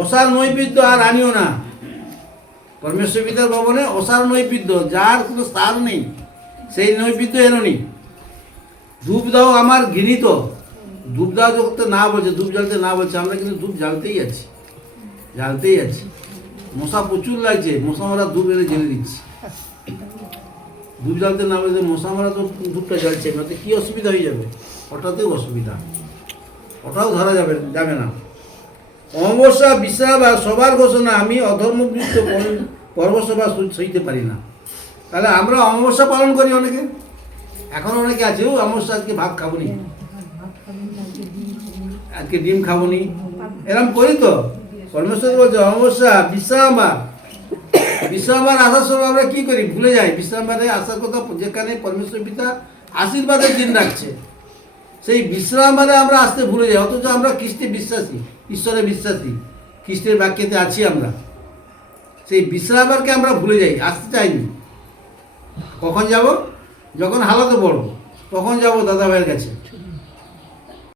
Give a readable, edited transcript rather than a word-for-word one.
অসার নৈবেদ্য আর আনিও না। পরমেশ্বর পিতার ভবনে অসার নৈবেদ্য, যার কোনো স্থান নেই, সেই নৈবেদ্য এনোনি। ধূপ দাও আমার ঘৃণিত। ধূপ দাও যখন না বলছে, ধূপ জ্বালতে না বলছে, আমরা কিন্তু ধূপ জ্বালতেই আছি, জ্বালতেই আছি। মশা প্রচুর লাগছে, মশা মারা ধূপ এনে জেলে দিচ্ছি। ধূপ জ্বালতে না বলছে, মশা মারা তো ধূপটা জ্বালছে, না তো কী অসুবিধা হয়ে যাবে? ওটাতেও অসুবিধা, ওটাও ধরা যাবে না। অমাবস্যা বিশ্রাম আর সবার ঘোষণা, আমি অধর্মবৃত্ত পর্বসভা সইতে পারি না। তাহলে আমরা অমাবস্যা পালন করি অনেকে, এখন অনেকে আছে ও অমাবস্যা আজকে ভাত খাবো নি, আজকে ডিম খাবো নি, এরকম করি তো। পরমেশ্বর বলছে অমাবস্যা বিশ্রামবার, বিশ্রামবার আসার সময় আমরা কি করি? ভুলে যাই বিশ্রামবারে আসার কথা, যেখানে পরমেশ্বর পিতা আশীর্বাদের দিন রাখছে, সেই বিশ্রামবারে আমরা আসতে ভুলে যাই। অথচ আমরা খ্রিস্টে বিশ্বাসী, ঈশ্বরে বিশ্বাসী, খ্রিস্টের বাক্যেতে আছি আমরা, সেই বিশ্রামবারকে আমরা ভুলে যাই, আসতে চাইনি। কখন যাব? যখন হালাতে পড়বো তখন যাব দাদা ভাইয়ের কাছে।